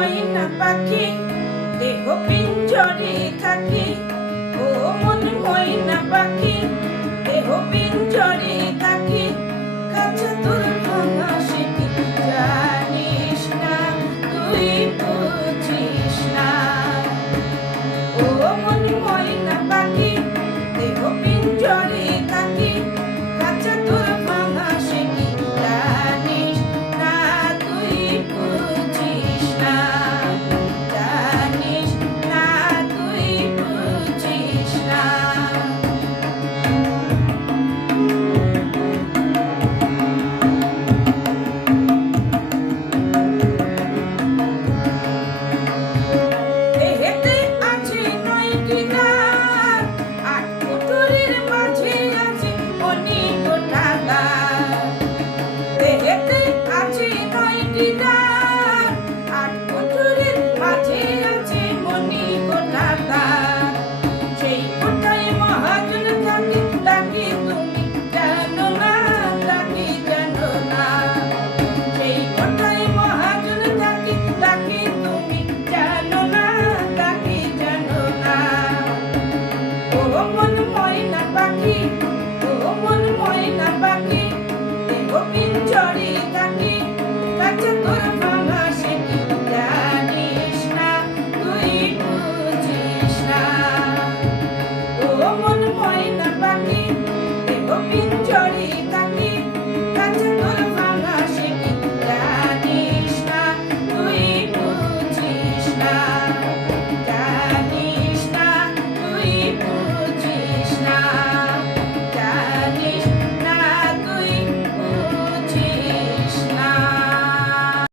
ময়না পাখি দেহ পিঞ্জরে থাকি, ও মন ময়না পাখি দেহ পিঞ্জরে থাকি, কাছে তোর ভাঙা সেটি জানিস না, তুই বুঝিস না। ও মন ময়না পাখি দেহ পিঞ্জরে থাকি, কাছে তোর ভাঙা সেটি জানিস না, তুই বুঝিস না, জানিস না, তুই বুঝিস না। দেহেতে আছে 9টি দাঁত, 8 পুতুলের মাঝে আছে অনেক টাকা। দেহেতে আছে 9টি দাঁত,